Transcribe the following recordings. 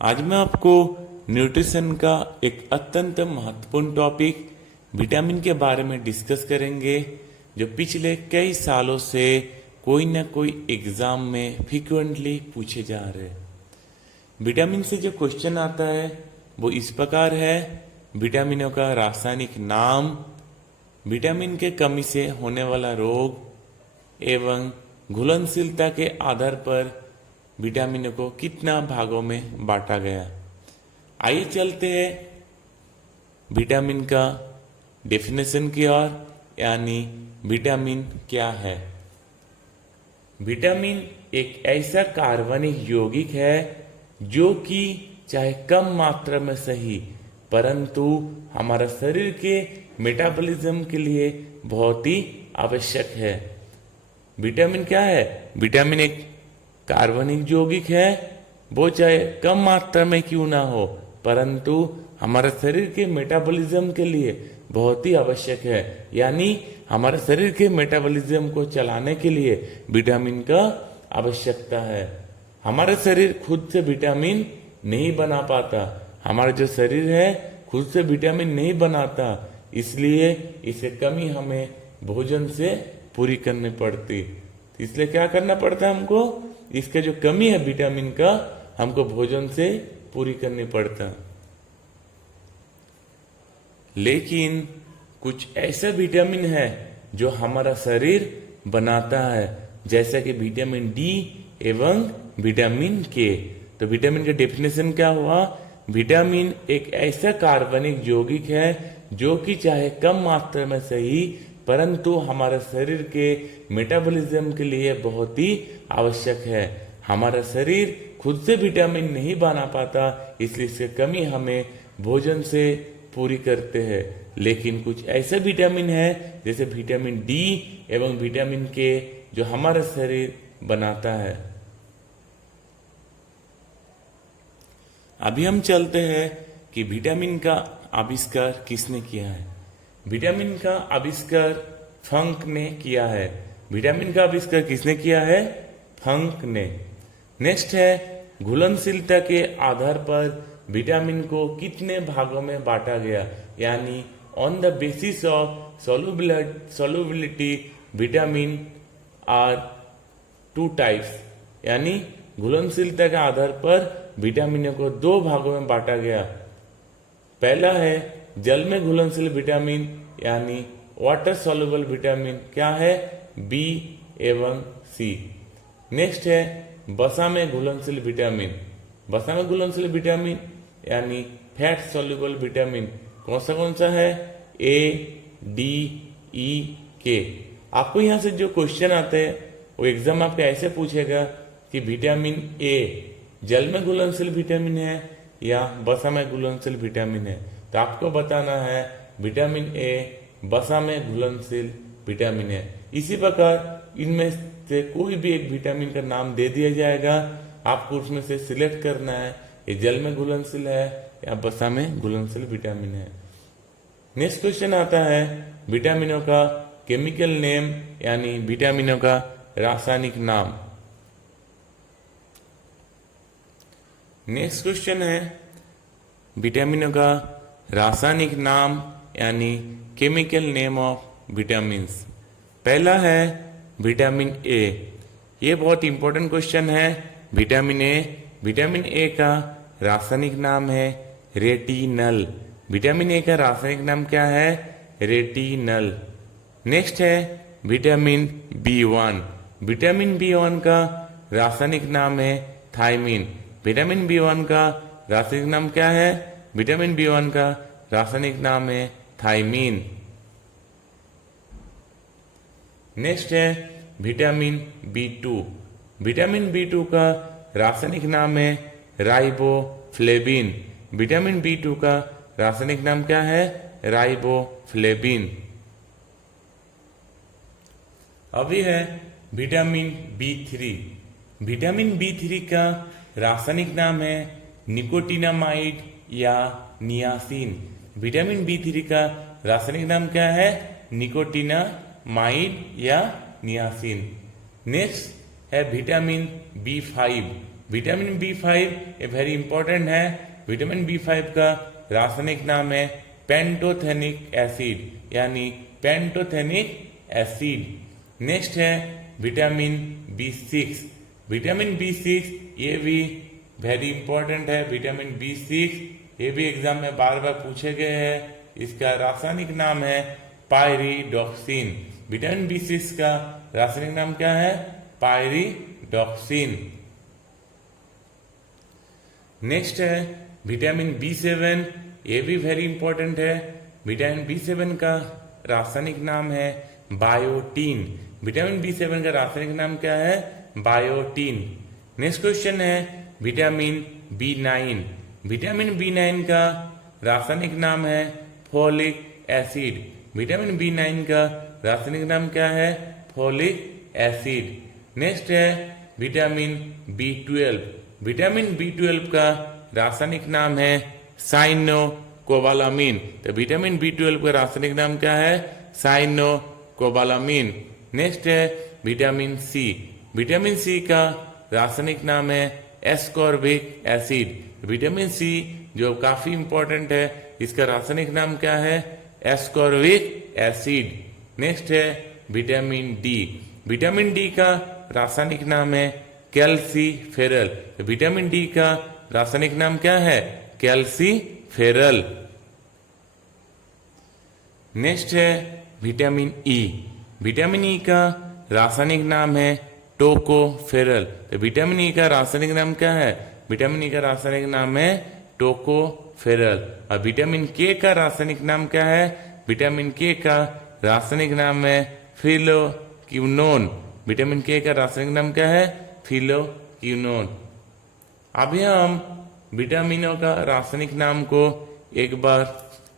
आज मैं आपको न्यूट्रिशन का एक अत्यंत महत्वपूर्ण टॉपिक विटामिन के बारे में डिस्कस करेंगे, जो पिछले कई सालों से कोई ना कोई एग्जाम में फ्रिक्वेंटली पूछे जा रहे हैं। विटामिन से जो क्वेश्चन आता है वो इस प्रकार है: विटामिनों का रासायनिक नाम, विटामिन के कमी से होने वाला रोग एवं घुलनशीलता के आधार पर विटामिनों को कितना भागों में बांटा गया। आइए चलते हैं विटामिन का डेफिनेशन की ओर, यानी विटामिन क्या है। विटामिन एक ऐसा कार्बनिक यौगिक है जो कि चाहे कम मात्रा में सही, परंतु हमारा शरीर के मेटाबॉलिज्म के लिए बहुत ही आवश्यक है। विटामिन क्या है? विटामिन एक कार्बनिक यौगिक है, वो चाहे कम मात्रा में क्यों ना हो, परंतु हमारे शरीर के मेटाबॉलिज्म के लिए बहुत ही आवश्यक है। यानी हमारे शरीर के मेटाबॉलिज्म को चलाने के लिए विटामिन का आवश्यकता है। हमारा शरीर खुद से विटामिन नहीं बना पाता, हमारा जो शरीर है खुद से विटामिन नहीं बनाता, इसलिए इसे कमी हमें भोजन से पूरी करनी पड़ती। इसलिए क्या करना पड़ता है हमको? इसका जो कमी है विटामिन का, हमको भोजन से पूरी करनी पड़ता। लेकिन कुछ ऐसा विटामिन है जो हमारा शरीर बनाता है, जैसा कि विटामिन डी एवं विटामिन के। तो विटामिन का डेफिनेशन क्या हुआ? विटामिन एक ऐसा कार्बनिक यौगिक है जो कि चाहे कम मात्रा में सही, परंतु हमारे शरीर के मेटाबॉलिज्म के लिए बहुत ही आवश्यक है। हमारा शरीर खुद से विटामिन नहीं बना पाता, इसलिए इसकी कमी हमें भोजन से पूरी करते हैं। लेकिन कुछ ऐसे विटामिन है जैसे विटामिन डी एवं विटामिन के, जो हमारा शरीर बनाता है। अभी हम चलते हैं कि विटामिन का आविष्कार किसने किया है। विटामिन का आविष्कार फंक ने किया है। विटामिन का आविष्कार किसने किया है? फंक ने। नेक्स्ट है, घुलनशीलता के आधार पर विटामिन को कितने भागों में बांटा गया, यानी on the basis of solubility vitamin are two types, यानी घुलनशीलता के आधार पर विटामिनों को दो भागों में बांटा गया। पहला है जल में घुलनशील विटामिन, यानी वाटर सॉल्युबल विटामिन, क्या है? बी एवं सी। नेक्स्ट है वसा में घुलनशील विटामिन। वसा में घुलनशील विटामिन यानी फैट सॉल्युबल विटामिन कौन सा है? ए, डी, ई, के। आपको यहां से जो क्वेश्चन आते हैं वो एग्जाम आपको ऐसे पूछेगा कि विटामिन ए जल में घुलनशील विटामिन है या वसा में घुलनशील विटामिन है। तो आपको बताना है विटामिन ए वसा में घुलनशील विटामिन है। इसी प्रकार इनमें से कोई भी एक विटामिन का नाम दे दिया जाएगा, आपको उसमें से सिलेक्ट करना है ये जल में घुलनशील है या वसा में घुलनशील विटामिन है। नेक्स्ट क्वेश्चन आता है विटामिनों का केमिकल नेम, यानी विटामिनों का रासायनिक नाम। नेक्स्ट क्वेश्चन है विटामिनों का रासायनिक नाम, यानी केमिकल नेम ऑफ विटामिन्स। पहला है विटामिन ए। ये बहुत इंपॉर्टेंट क्वेश्चन है। विटामिन ए का रासायनिक नाम है रेटिनल। विटामिन ए का रासायनिक नाम क्या है? रेटिनल। नेक्स्ट है विटामिन बी1। विटामिन बी1 का रासायनिक नाम है थायमिन। विटामिन बी1 का रासायनिक नाम क्या है? विटामिन बी1 का रासायनिक नाम है थायमिन। नेक्स्ट है विटामिन बी2। विटामिन बी2 का रासायनिक नाम है राइबोफ्लेविन। विटामिन बी2 का रासायनिक नाम क्या है? राइबोफ्लेविन। अभी है विटामिन बी3। विटामिन बी3 का रासायनिक नाम है निकोटिनामाइड या नियासिन। विटामिन बी3 का रासायनिक नाम क्या है? निकोटिनामाइड या नियासिन। नेक्स्ट है विटामिन बी5। विटामिन B5 ये वेरी इंपॉर्टेंट है। विटामिन B5 का रासायनिक नाम है पेंटोथेनिक एसिड यानी पेंटोथेनिक एसिड। नेक्स्ट है विटामिन B6। विटामिन B6 ये भी वेरी इंपॉर्टेंट है। विटामिन B6 ये भी एग्जाम में बार बार पूछे गए हैं। इसका रासायनिक नाम है पायरिडॉक्सिन। विटामिन B6 का रासायनिक नाम क्या है? पायरिडॉक्सिन। नेक्स्ट है विटामिन B7, ये भी वेरी इंपॉर्टेंट है। विटामिन B7 का रासायनिक नाम है बायोटीन। विटामिन B7 का रासायनिक नाम क्या है? बायोटीन। नेक्स्ट क्वेश्चन है विटामिन B9। विटामिन B9 का रासायनिक नाम है फोलिक एसिड। विटामिन B9 का रासायनिक नाम क्या है? Folic acid. नेक्स्ट है विटामिन B12। विटामिन B12 का रासायनिक नाम है साइनोकोबालामिन। तो विटामिन B12 का रासायनिक नाम क्या है? साइनोकोबालामिन। नेक्स्ट है विटामिन C। विटामिन C का रासायनिक नाम है एस्कॉर्बिक एसिड। विटामिन C जो काफी इंपॉर्टेंट है, इसका रासायनिक नाम क्या है? Ascorbic acid. नेक्स्ट है विटामिन D। विटामिन D का रासायनिक नाम है कैल्सीफेरल। विटामिन D का रासायनिक नाम क्या है? कैल्सीफेरल। नेक्स्ट है विटामिन E। विटामिन E का रासायनिक नाम है टोकोफेरल। तो विटामिन E का रासायनिक नाम क्या है? विटामिन E का रासायनिक नाम है टोकोफेरल। और विटामिन K का रासायनिक नाम क्या है? विटामिन K का रासायनिक नाम है फिलोक्विनोन। विटामिन K का रासायनिक नाम क्या है? फिलोक्विनोन। अभी हम विटामिनों का रासायनिक नाम को एक बार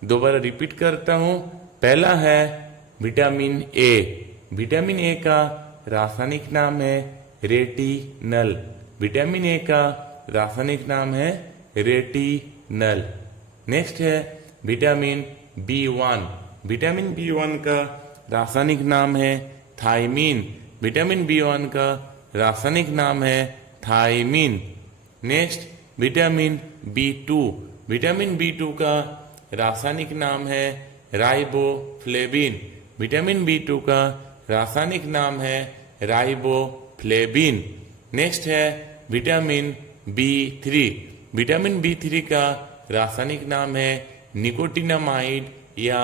दोबारा रिपीट करता हूं। पहला है विटामिन A। विटामिन A का रासायनिक नाम है रेटिनल। विटामिन A का रासायनिक नाम है रेटिनल। नेक्स्ट है विटामिन B1। विटामिन B1 का रासायनिक नाम है थायमीन। विटामिन B1 का रासायनिक नाम है thymine. Next vitamin B2। Vitamin B2 का रासायनिक नाम है राइबोफ्लेविन। विटामिन B2 का रासायनिक नाम है राइबोफ्लेविन। नेक्स्ट है विटामिन B3। विटामिन B3 का रासायनिक नाम है निकोटिनामाइड या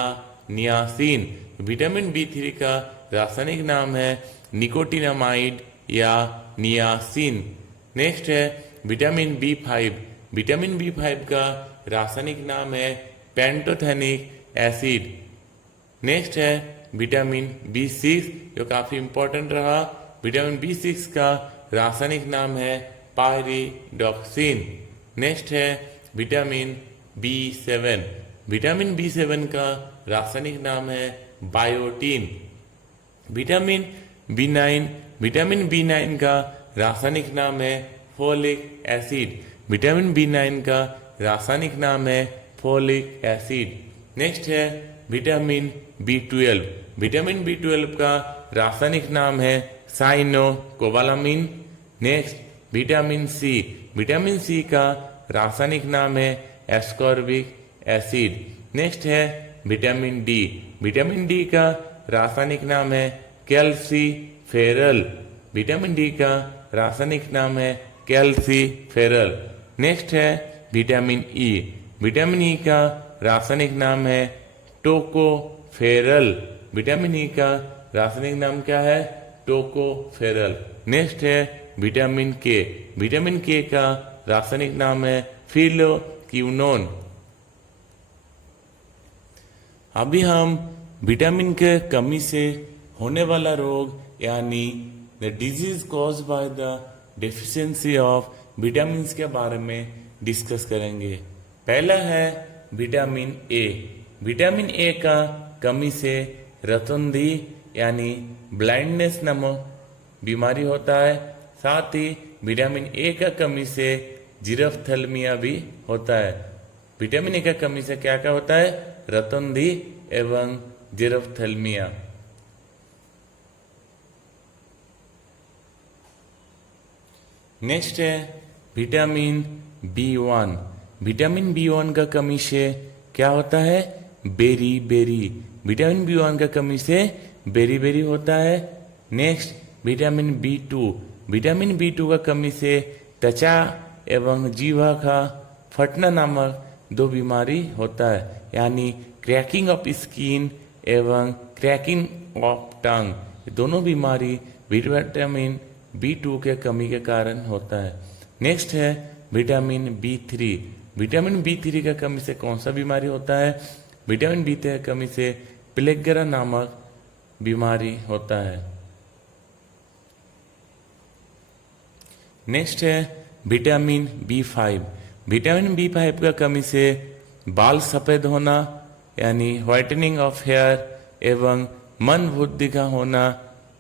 नियासिन। विटामिन B3 का रासायनिक नाम है निकोटिनामाइड या नियासिन। नेक्स्ट है विटामिन B5। विटामिन B5 का रासायनिक नाम है पेंटोथेनिक एसिड। नेक्स्ट है विटामिन B6 जो काफी इंपॉर्टेंट रहा। विटामिन B6 का रासायनिक नाम है पायरिडॉक्सिन। नेक्स्ट है विटामिन B7। विटामिन B7 का रासायनिक नाम है biotin. Vitamin B9। Vitamin B9 का रासायनिक नाम है फोलिक एसिड। विटामिन B9 का रासायनिक नाम है फोलिक एसिड। नेक्स्ट है विटामिन B12। विटामिन B12 का रासायनिक नाम है cyanocobalamin. Next vitamin C। Vitamin C का रासायनिक नाम है एस्कॉर्बिक एसिड। नेक्स्ट है विटामिन D। विटामिन D का रासायनिक नाम है कैल्सीफेरल। विटामिन D का रासायनिक नाम है कैल्सीफेरल। नेक्स्ट है विटामिन E। विटामिन E का रासायनिक नाम है टोकोफेरल। विटामिन E का रासायनिक नाम क्या है? टोकोफेरल। नेक्स्ट है विटामिन K। विटामिन K का रासायनिक नाम है फिलोक्विनोन। अभी हम विटामिन के कमी से होने वाला रोग यानी the disease cause by the deficiency of vitamin के बारे में डिस्कस करेंगे। पहला है विटामिन ए। विटामिन ए का कमी से रतुंधी यानी ब्लाइंडनेस नामक बीमारी होता है। साथ ही विटामिन ए का कमी से जीरफ्थैल्मिया भी होता है। विटामिन ए का कमी से क्या क्या होता है? रतुंधी एवं जीरफ्थैल्मिया। नेक्स्ट है विटामिन B1। विटामिन B1 का कमी से क्या होता है? Berry berry. विटामिन B1 का कमी से बेरी बेरी होता है। Next vitamin B2। Vitamin B2 का कमी से त्वचा एवं जीवा का फटना नामक दो बीमारी होता है, यानी क्रैकिंग ऑफ स्किन एवं क्रैकिंग ऑफ टंग, दोनों बीमारी विटामिन B2 के कमी के कारण होता है। नेक्स्ट है विटामिन B3। विटामिन B3 का कमी से कौन सा बीमारी होता है? विटामिन B3 की कमी से प्लेगरा नामक बीमारी होता है। नेक्स्ट है विटामिन B5। विटामिन B5 का कमी से बाल सफेद होना यानी व्हाइटनिंग ऑफ हेयर एवं मन बुद्धि का होना,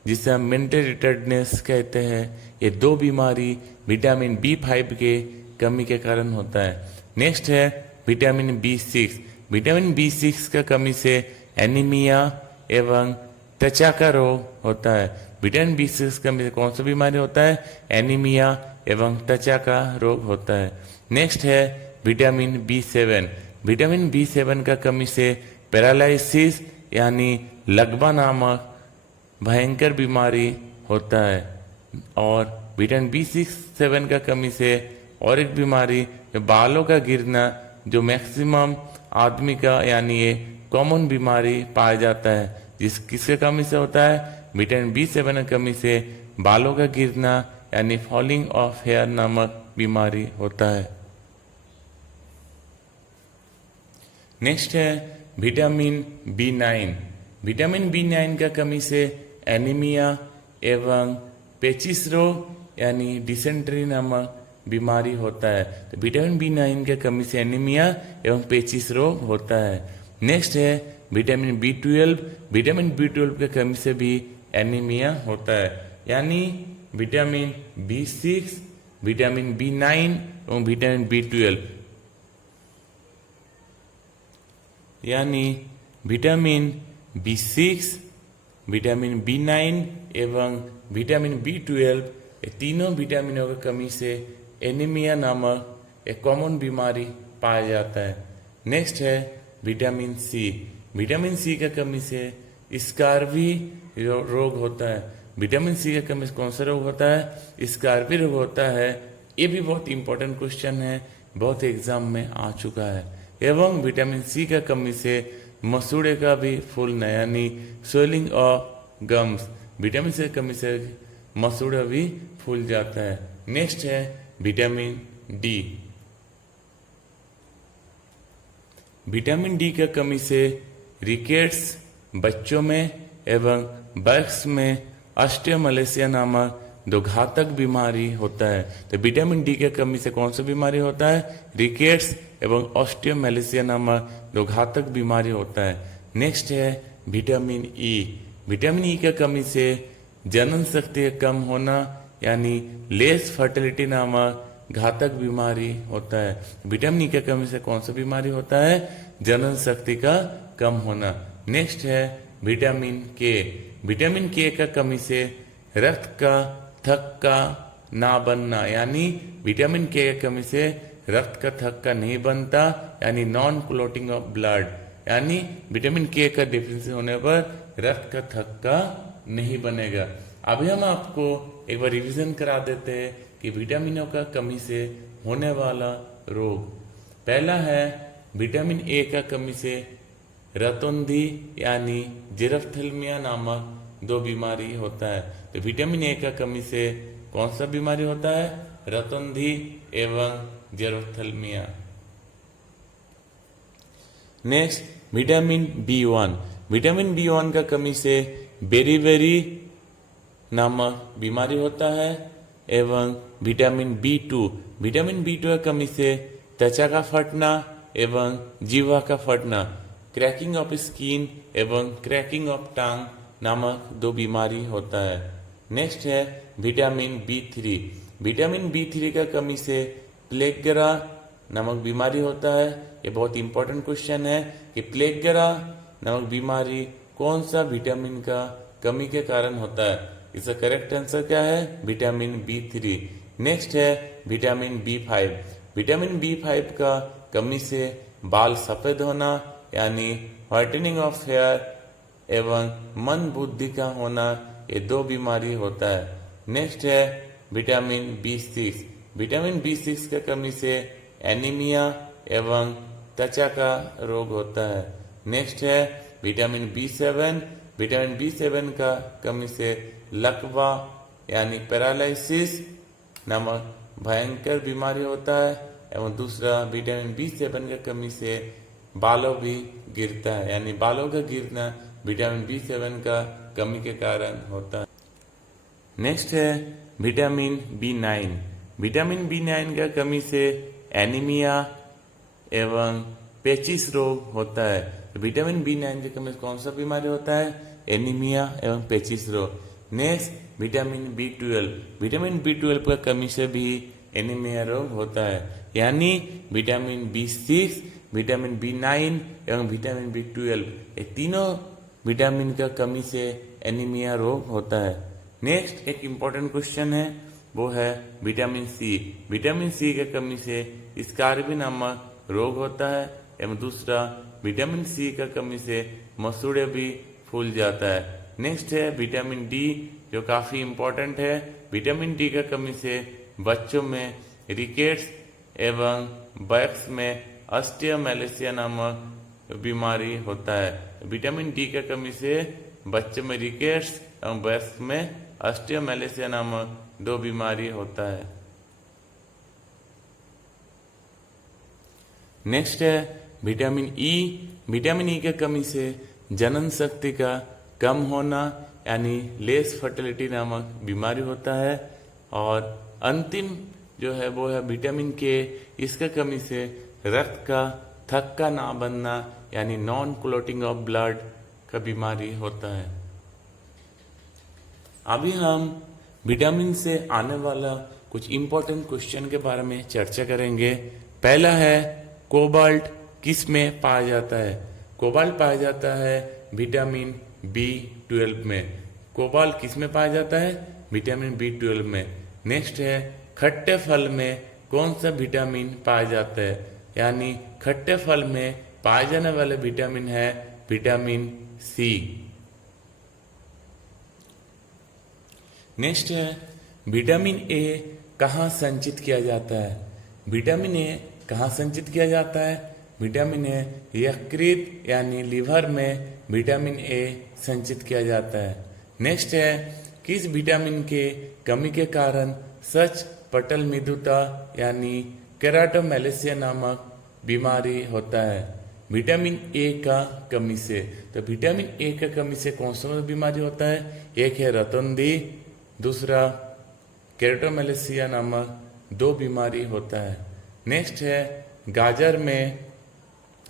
जिसे हम मेंटल रिटार्डनेस कहते हैं, ये दो बीमारी विटामिन B5 के कमी के कारण होता है। नेक्स्ट है विटामिन B6। विटामिन B6 का कमी से एनीमिया एवं त्वचा का रोग होता है। विटामिन B6 का कमी से कौन सा बीमारी होता है? एनीमिया एवं त्वचा का रोग होता है। नेक्स्ट है विटामिन B7। विटामिन B7 का कमी से पैरालिसिस यानी लकवा नामक भयंकर बीमारी होता है। और विटामिन B7 का कमी से और एक बीमारी बालों का गिरना, जो मैक्सिमम आदमी का यानी ये कॉमन बीमारी पाया जाता है, किसके कमी से होता है? विटामिन B7 की कमी से बालों का गिरना यानी फॉलिंग ऑफ हेयर नामक बीमारी होता है। नेक्स्ट है विटामिन B9। विटामिन B9 का कमी से एनीमिया एवं पेचिस रोग यानी डिसेंट्री नामक बीमारी होता है। तो विटामिन B9 के कमी से एनीमिया एवं पेचिस रोग होता है। नेक्स्ट है विटामिन B12। विटामिन B12 के कमी से भी एनीमिया होता है, यानी विटामिन B6, विटामिन B9 और विटामिन B12, यानी विटामिन B6, विटामिन B9 एवं विटामिन B12, ये तीनों विटामिनों की कमी से एनीमिया नामक एक कॉमन बीमारी पाया जाता है। नेक्स्ट है विटामिन C। विटामिन C की कमी से स्कारवी रोग होता है। विटामिन C की कमी से कौन सा रोग होता है? स्कारवी रोग होता है। ये भी बहुत इंपॉर्टेंट क्वेश्चन है, बहुत एग्जाम में आ चुका है। एवं विटामिन C की कमी से मसूड़े का भी फूलना यानी swelling of gums, vitamin C की कमी से मसूड़ा भी फूल जाता है। नेक्स्ट है विटामिन D। विटामिन D की कमी से रिकेट्स बच्चों में एवं वयस्क में ऑस्टियोमलेसिया नामक दो घातक बीमारी होता है। तो विटामिन D की कमी से कौन सा बीमारी होता है? रिकेट्स एवं ऑस्टियोमलेसिया नामक दो घातक बीमारी होता है। नेक्स्ट है विटामिन E। विटामिन E की कमी से जनन शक्ति कम होना यानी लेस फर्टिलिटी नामक घातक बीमारी होता है। विटामिन E की कमी से कौन सा बीमारी होता है? जनन शक्ति का कम होना। नेक्स्ट है विटामिन K। विटामिन K की कमी से रक्त का थक्का ना बनना, यानी विटामिन K की कमी से रक्त का थक्का नहीं बनता, यानी नॉन क्लोटिंग ऑफ ब्लड, यानी विटामिन K का डिफिशिएंसी होने पर रक्त का थक्का नहीं बनेगा। अभी हम आपको एक बार रिवीजन करा देते हैं कि विटामिनों का कमी से होने वाला रोग। पहला है विटामिन A का कमी से रतौंधी यानी जेरप्थेल्मिया नामक दो बीमारी होता है। तो विटामिन A का कमी से कौन सा बीमारी होता है? रतौंधी एवं जेरप्थेल्मिया। Next vitamin B1। Vitamin B1 का कमी से बेरीबेरी नामक बीमारी होता है। एवं विटामिन B2। विटामिन B2 की कमी से त्वचा का फटना एवं जीवा का फटना, क्रैकिंग ऑफ स्किन एवं क्रैकिंग ऑफ टंग नामक दो बीमारी होता है। नेक्स्ट है विटामिन B3। विटामिन B3 का कमी से प्लेगरा नामक बीमारी होता है। ये बहुत इंपॉर्टेंट क्वेश्चन है कि प्लेगरा नामक बीमारी कौन सा विटामिन का कमी के कारण होता है? इसका करेक्ट आंसर क्या है? Vitamin B3। नेक्स्ट है विटामिन B5। विटामिन B5 का कमी से बाल सफेद होना यानी व्हाइटनिंग ऑफ हेयर एवं मन बुद्धि का होना, ये दो बीमारी होता है। नेक्स्ट है विटामिन B6। विटामिन B6 का कमी से एनीमिया एवं त्वचा का रोग होता है। नेक्स्ट है विटामिन B7। विटामिन B7 का कमी से लकवा यानी पैरालिसिस नामक भयंकर बीमारी होता है एवं दूसरा विटामिन B7 का कमी से बालों भी गिरता है, यानी बालों का गिरना विटामिन B7 का कमी के कारण होता है। नेक्स्ट है विटामिन B9। विटामिन B9 का कमी से एनीमिया एवं पेचिस रोग होता है। तो विटामिन B9 की कमी से कौन सा बीमारी होता है? एनीमिया एवं पेचिस रोग। Next vitamin B12। Vitamin B12 का कमी से भी एनीमिया रोग होता है, यानी विटामिन B6, विटामिन B9 एवं विटामिन B12 ये तीनों विटामिन का कमी से एनीमिया रोग होता है। नेक्स्ट एक इम्पोर्टेंट क्वेश्चन है, वो है विटामिन C। विटामिन C की कमी से स्कारबी नामक रोग होता है एवं दूसरा विटामिन C का कमी से मसूड़े भी फूल जाता है। नेक्स्ट है विटामिन D, जो काफी इम्पोर्टेंट है। विटामिन D का कमी से बच्चों में रिकेट्स एवं वयस्क में ऑस्टियोमैलेसिया नामक बीमारी होता है। विटामिन D का कमी से बच्चों में रिकेट्स एवं वयस्क में ऑस्टियोमैलेसिया नामक दो बीमारी होता है। नेक्स्ट है विटामिन E। विटामिन E की कमी से जनन शक्ति का कम होना यानी लेस फर्टिलिटी नामक बीमारी होता है। और अंतिम जो है वो है विटामिन K। इसका कमी से रक्त का थक्का ना बनना यानी नॉन क्लॉटिंग ऑफ ब्लड का बीमारी होता है। अभी हम विटामिन से आने वाला कुछ इंपॉर्टेंट क्वेश्चन के बारे में चर्चा करेंगे। पहला है कोबाल्ट किस में पाया जाता है? कोबाल्ट पाया जाता है विटामिन B12 में। कोबाल्ट किस में पाया जाता है? विटामिन B12 में। नेक्स्ट है खट्टे फल में कौन सा विटामिन पाया जाता है? यानी खट्टे फल में पाए जाने वाले विटामिन है विटामिन C। नेक्स्ट है विटामिन A कहाँ संचित किया जाता है? विटामिन A कहाँ संचित किया जाता है? विटामिन A यकृत यानी लीवर में विटामिन A संचित किया जाता है। नेक्स्ट है किस विटामिन के कमी के कारण सच पटल मृदुता यानी केराटोमैलेसिया नामक बीमारी होता है? विटामिन A का कमी से। तो विटामिन A का कमी से कौन सा बीमारी होता है? एक है रतौंधी, दूसरा केराटोमैलेसिया नामक दो बीमारी होता है। नेक्स्ट है गाजर में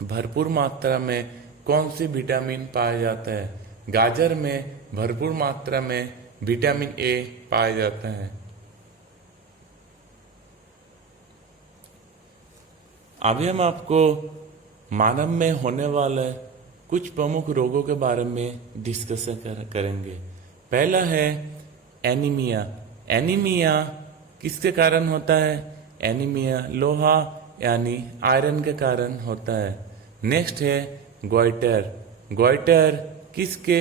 भरपूर मात्रा में कौन सी विटामिन पाया जाता है? गाजर में भरपूर मात्रा में विटामिन A पाया जाता है। अभी हम आपको मानव में होने वाले कुछ प्रमुख रोगों के बारे में डिस्कशन करेंगे। पहला है एनीमिया। एनीमिया किसके कारण होता है? एनीमिया लोहा यानी आयरन के कारण होता है। नेक्स्ट है गोइटर। गोइटर किसके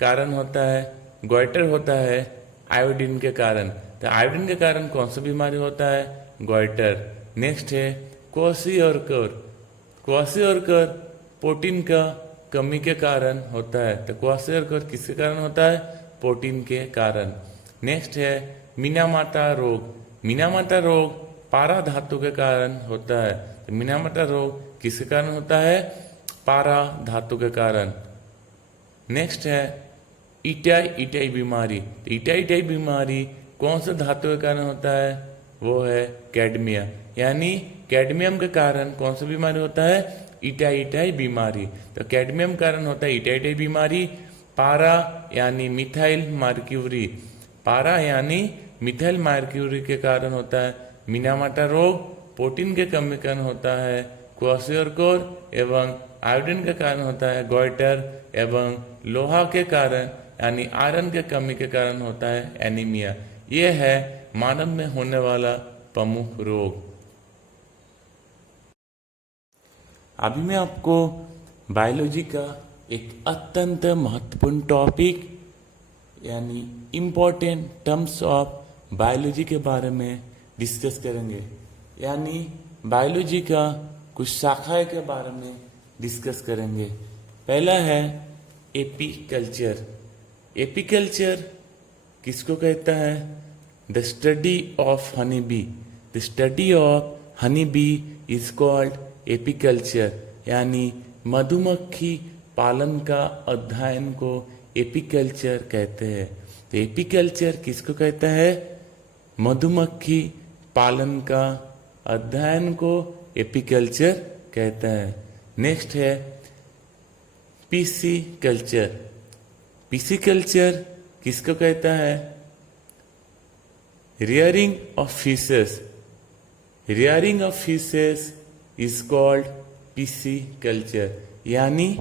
कारण होता है? गोइटर होता है आयोडीन के कारण। तो आयोडीन के कारण कौन सा बीमारी होता है? गोइटर। नेक्स्ट है क्वाशियोरकर। क्वाशियोरकर प्रोटीन का कमी के कारण होता है। तो क्वाशियोरकर किसके कारण होता है? प्रोटीन के कारण। नेक्स्ट है मिनामाटा रोग। मिनामाटा रोग पारा धातु के कारण होता है। तो मिनामाटा रोग किसके कारण होता है? पारा धातु के कारण। नेक्स्ट है इटाई इटाई बीमारी। तो इटाई इटाई बीमारी कौन सा धातु के कारण होता है? वो है कैडमिया, यानी कैडमियम के कारण कौन सा बीमारी होता है? इटाई इटाई बीमारी। तो कैडमियम कारण होता है इटाई इटाई बीमारी। पारा यानी मिथाइल मर्क्यूरी। पारा यानी मिथाइल मर्क्यूरी के कारण होता है मिनामाटा रोग। प्रोटीन के कमी के कारण होता है क्वाशियोरकर एवं आयोडीन के कारण होता है गोइटर एवं लोहा के कारण यानी आयरन के कमी के कारण होता है एनीमिया। यह है मानव में होने वाला प्रमुख रोग। अभी मैं आपको बायोलॉजी का एक अत्यंत महत्वपूर्ण टॉपिक यानी इम्पोर्टेंट टर्म्स ऑफ बायोलॉजी के बारे में डिस्कस करेंगे, यानी बायोलॉजी का कुछ शाखाएं के बारे में डिस्कस करेंगे। पहला है एपीकल्चर। एपीकल्चर किसको कहता है? The study of honey bee. The study of honey bee is called apiculture, यानी मधुमक्खी पालन का अध्ययन को एपीकल्चर कहते हैं। तो एपीकल्चर किसको कहता है? मधुमक्खी पालन का अध्ययन को एपीकल्चर कहता है। नेक्स्ट है पीसी कल्चर। पीसी कल्चर किसको कहता है? Rearing of fishes. Rearing of fishes is called PC culture, यानी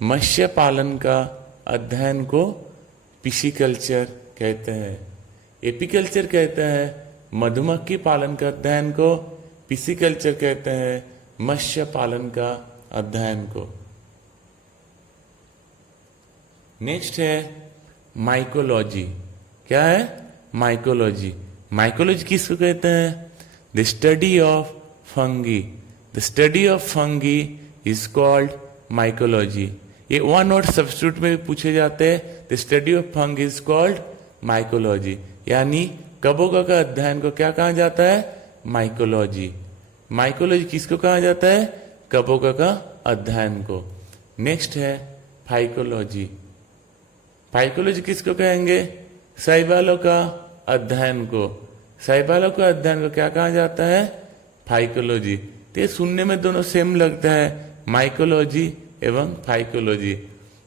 मत्स्य पालन का अध्ययन को पिसीकल्चर कहते हैं। एपीकल्चर कहता है मधुमक्खी पालन का अध्ययन को, पिसीकल्चर कहते हैं मत्स्य पालन का अध्ययन को। नेक्स्ट है माइकोलॉजी। क्या है? माइकोलॉजी। माइकोलॉजी किसको कहते हैं? The study of fungi. The study of fungi is called mycology. ये वन वर्ड सब्स्टिट्यूट में भी पूछे जाते हैं। The study of fungi is called mycology, यानी कबोका का अध्ययन को क्या कहा जाता है? माइकोलॉजी। माइकोलॉजी किसको कहा जाता है? कबोका का अध्ययन को। नेक्स्ट है फाइकोलॉजी। फाइकोलॉजी किसको कहेंगे? शैवालों का अध्ययन को। शैवालों का अध्ययन को क्या कहा जाता है? फाइकोलॉजी। तो ये सुनने में दोनों सेम लगता है, माइकोलॉजी एवं फाइकोलॉजी।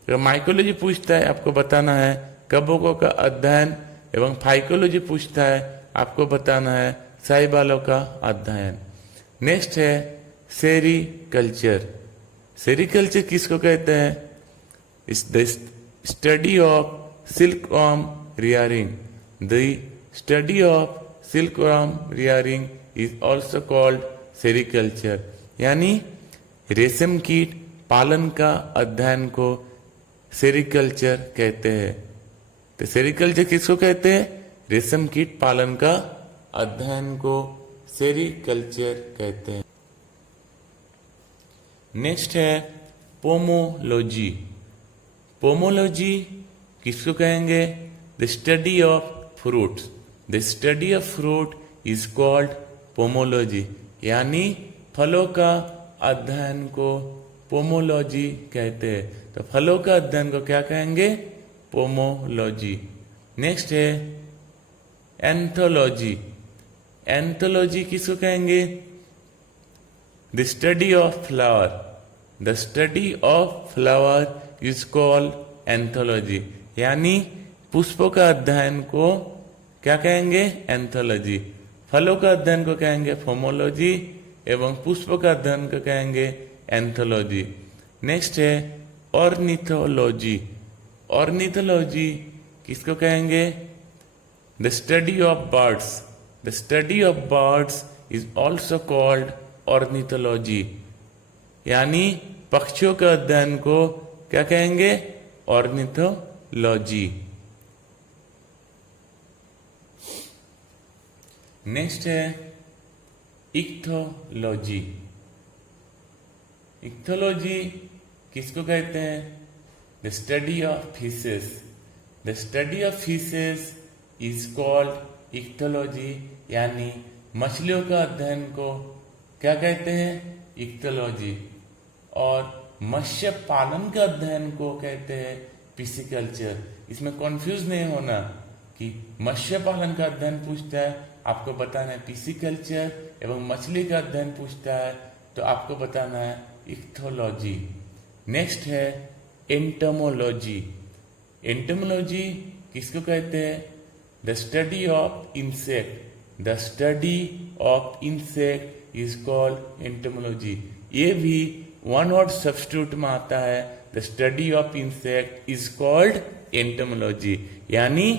तो माइकोलॉजी पूछता है आपको बताना है कबोकों का अध्ययन, एवं फाइकोलॉजी पूछता है आपको बताना है शैवालों का अध्ययन। नेक्स्ट है सेरीकल्चर। सेरीकल्चर किसको कहते हैं? इस the study of silkworm rearing. The study of silkworm rearing is also called sericulture, यानी रेशम कीट पालन का अध्ययन को सेरीकल्चर कहते हैं। तो सेरीकल्चर किसको कहते हैं? रेशम कीट पालन का अध्ययन को सेरीकल्चर कहते हैं। नेक्स्ट है पोमोलॉजी। पोमोलॉजी किसको कहेंगे? The study of fruits. The study of fruit is called pomology, यानी फलों का अध्ययन को पोमोलॉजी कहते हैं। तो फलों का अध्ययन को क्या कहेंगे? पोमोलॉजी। नेक्स्ट है एंथोलॉजी। एंथोलॉजी किसको कहेंगे? The study of flower. The study of flower is called anthology, यानी पुष्पों का अध्ययन को क्या कहेंगे? एंथोलॉजी। फलों का अध्ययन को कहेंगे पोमोलॉजी, एवं पुष्पों का अध्ययन को कहेंगे एंथोलॉजी। नेक्स्ट है ऑर्निथोलॉजी। ऑर्निथोलॉजी किसको कहेंगे? The study of birds. The study of birds is also called ornithology, यानी पक्षियों का अध्ययन को क्या कहेंगे? ऑर्निथोलॉजी। नेक्स्ट है इक्थोलॉजी। इक्थोलॉजी किसको कहते हैं? The study of fishes. The study of fishes is called ichthyology, यानी मछलियों का अध्ययन को क्या कहते हैं? इक्थोलॉजी। और मत्स्य पालन का अध्ययन को कहते हैं पिसीकल्चर। इसमें कंफ्यूज नहीं होना कि मत्स्य पालन का अध्ययन पूछता है आपको बताना है पिसीकल्चर, एवं मछली का अध्ययन पूछता है तो आपको बताना है इक्थोलॉजी। नेक्स्ट है एंटोमोलॉजी। एंटोमोलॉजी किसको कहते हैं? The study of insect. The study of insect is called entomology. ये भी वन वर्ड सब्स्टिट्यूट में आता है। The study of insect is called entomology, यानी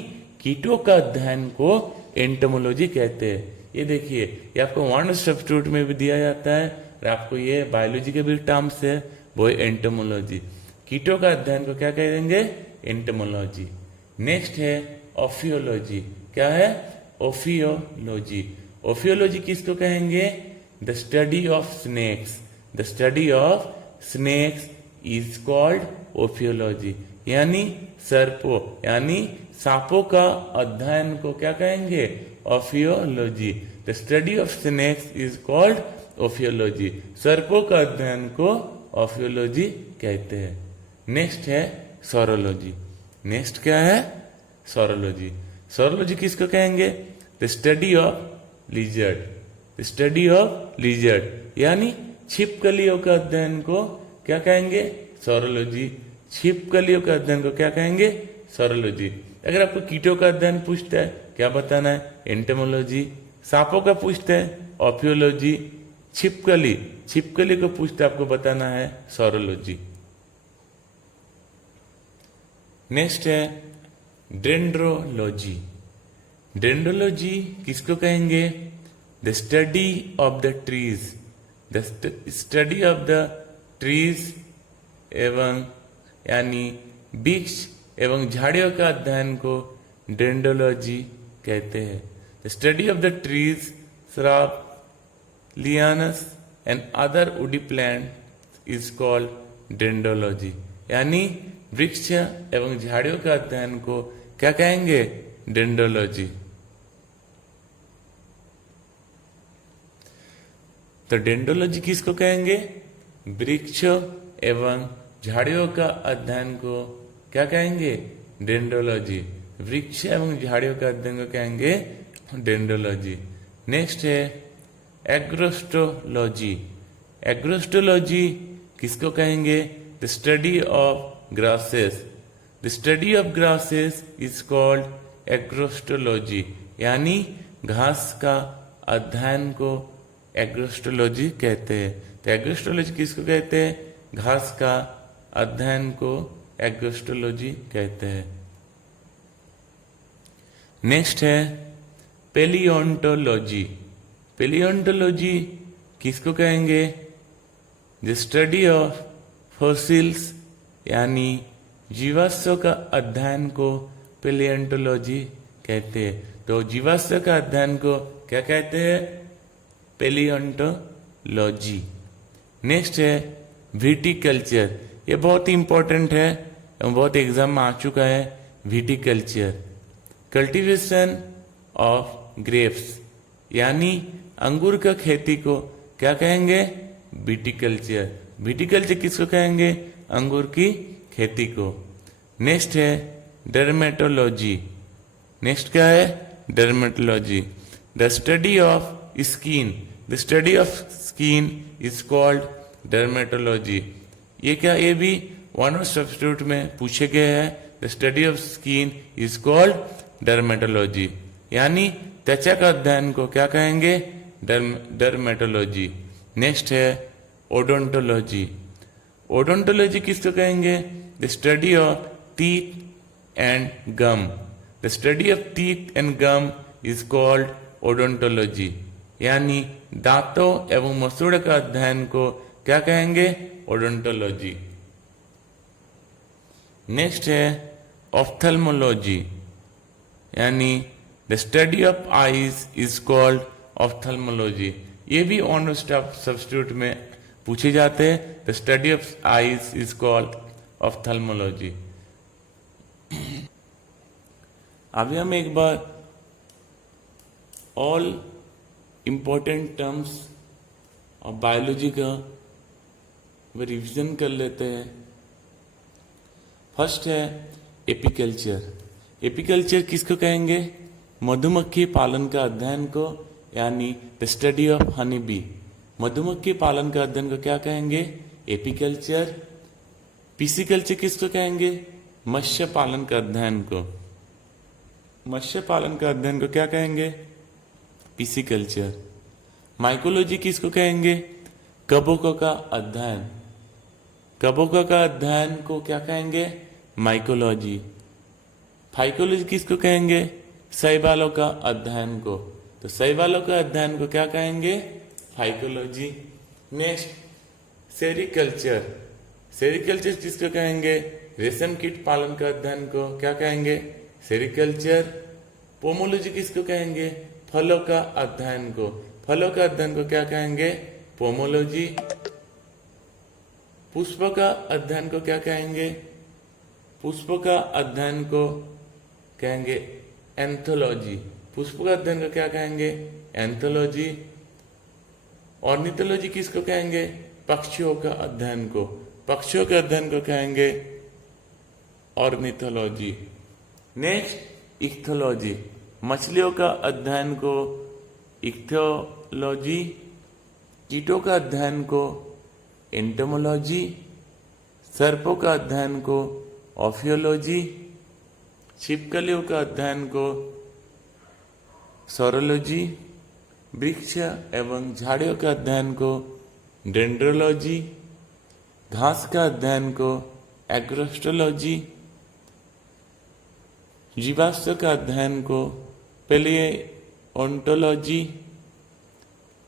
कीटों का अध्ययन को एंटोमोलॉजी कहते हैं। ये देखिए, ये आपको वन सब्स्टिट्यूट में भी दिया जाता है और आपको ये बायोलॉजी के भी टर्म्स है, वो है एंटोमोलॉजी। कीटों का अध्ययन को क्या कहेंगे? एंटोमोलॉजी। नेक्स्ट है ओफियोलॉजी। क्या है? ओफियोलॉजी। ओफियोलॉजी किसको कहेंगे? The study of snakes. The study of snakes is called ophiology. यानी सर्पों यानी सांपों का अध्ययन को क्या कहेंगे? Ophiology. The study of snakes is called ophiology. सर्पों का अध्ययन को ओफियोलॉजी कहते हैं। नेक्स्ट है सोरोलॉजी। नेक्स्ट क्या है? सोरोलॉजी। सोरोलॉजी किसको कहेंगे? The study of lizard. The study of lizard यानी छिपकलियों का अध्ययन को क्या कहेंगे? सोरोलॉजी। छिपकलियों का अध्ययन को क्या कहेंगे? सोरोलॉजी। अगर आपको कीटों का अध्ययन पूछता है, क्या बताना है? एंटोमोलॉजी। सांपों का पूछता है, ओफियोलॉजी। छिपकली को पूछता है, आपको बताना है सोरोलॉजी। नेक्स्ट है डेंड्रोलॉजी। डेंड्रोलॉजी किसको कहेंगे? The study of the trees. The study of the trees एवं यानी वृक्ष एवं झाड़ियों का अध्ययन को डेंड्रोलॉजी कहते हैं। The study of the trees, shrub, lianas and other woody plant is called dendrology. यानी वृक्ष एवं झाड़ियों का अध्ययन को क्या कहेंगे? डेंड्रोलॉजी। तो डेंड्रोलॉजी किसको कहेंगे? वृक्ष एवं झाड़ियों का अध्ययन को क्या कहेंगे? डेंड्रोलॉजी। वृक्ष एवं झाड़ियों का अध्ययन को कहेंगे डेंड्रोलॉजी। नेक्स्ट है एग्रोस्टोलॉजी। एग्रोस्टोलॉजी किसको कहेंगे? The study of grasses. The study of grasses is called agrostology. यानी घास का अध्ययन को एग्रोस्टोलॉजी कहते हैं। तो एग्रोस्टोलॉजी किसको कहते हैं? घास का अध्ययन को एग्रोस्टोलॉजी कहते हैं। नेक्स्ट है पेलियोंटोलॉजी। पेलियोंटोलॉजी किसको कहेंगे? द स्टडी ऑफ फॉसिल्स यानी जीवाश्म का अध्ययन को पेलियोंटोलॉजी कहते हैं। तो जीवाश्म का अध्ययन को क्या कहते हैं? पेलियोंटोलॉजी। नेक्स्ट है विटिकल्चर। ये बहुत ही इंपॉर्टेंट है, बहुत एग्जाम में आ चुका है। विटिकल्चर, कल्टीवेशन ऑफ ग्रेप्स यानी अंगूर का खेती को क्या कहेंगे? विटिकल्चर। विटिकल्चर किसको कहेंगे? अंगूर की खेती को। नेक्स्ट है डर्मेटोलॉजी। नेक्स्ट क्या है? Dermatology. The study of skin. The study of skin is called dermatology. ये क्या? ये भी वन ऑफ सब्स्टिट्यूट में पूछे गए हैं। The study of skin is called dermatology. यानी त्वचा का अध्ययन को क्या कहेंगे? डर्मेटोलॉजी। नेक्स्ट है ओडोंटोलॉजी। ओडोंटोलॉजी किसको कहेंगे? The study of teeth and gum. The study of teeth and gum is called odontology. यानी दांतों एवं मसूड़े का अध्ययन को क्या कहेंगे? ओडोंटोलॉजी। नेक्स्ट है ऑफ्थल्मोलॉजी यानी the study of eyes is called ophthalmology. ये भी ऑन स्टॉप सब्स्टिट्यूट में पूछे जाते हैं। The study of eyes is called ophthalmology. अभी हम एक बार ऑल इंपॉर्टेंट टर्म्स और बायोलॉजी का रिवीजन कर लेते हैं। फर्स्ट है एपीकल्चर। एपीकल्चर किसको कहेंगे? मधुमक्खी पालन का अध्ययन को यानी the study of honey bee. मधुमक्खी पालन का अध्ययन को क्या कहेंगे? एपीकल्चर। पिसिकल्चर किसको कहेंगे? मत्स्य पालन का अध्ययन को। मत्स्य पालन का अध्ययन को क्या कहेंगे? पिसिकल्चर। माइकोलॉजी किसको कहेंगे? कबोकों का अध्ययन। कबोकों का अध्ययन को क्या कहेंगे? माइकोलॉजी। फाइकोलॉजी किसको कहेंगे? शैवालों का अध्ययन को। तो शैवालों का अध्ययन को क्या कहेंगे? फाइकोलॉजी। Next, sericulture. सेरिकल्चर किसको कहेंगे? रेशम कीट पालन का अध्ययन को क्या कहेंगे? सेरिकल्चर। पोमोलॉजी किसको कहेंगे? फलों का अध्ययन को। फलों का अध्ययन को क्या कहेंगे? पोमोलॉजी। पुष्पों का अध्ययन को क्या कहेंगे? पुष्पों का अध्ययन को कहेंगे एंथोलॉजी। पुष्पों का अध्ययन को क्या कहेंगे? एंथोलॉजी। ऑर्निथोलॉजी किसको कहेंगे? पक्षियों का अध्ययन को। पक्षियों के अध्ययन को कहेंगे ऑर्निथोलॉजी। Next, ichthyology. मछलियों का अध्ययन को इक्थोलॉजी। कीटों का अध्ययन को एंटोमोलॉजी। सर्पों का अध्ययन को ऑफियोलॉजी। छिपकलियों का अध्ययन को सोरोलॉजी। वृक्ष एवं झाड़ियों का अध्ययन को डेंड्रोलॉजी। घास का अध्ययन को एग्रोस्टोलॉजी। जीवाश्म का अध्ययन को पैलियोंटोलॉजी।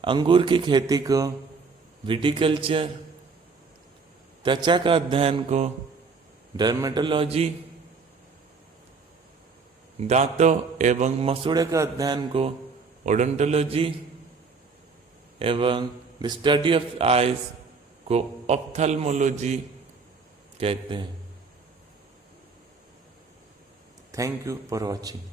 अंगूर की खेती को विटिकल्चर। त्वचा का अध्ययन को डर्मेटोलॉजी। दांतों एवं मसूड़े का अध्ययन को ओडोंटोलॉजी एवं द स्टडी ऑफ आइज को ऑप्थेल्मोलॉजी कहते हैं। Thank you for watching.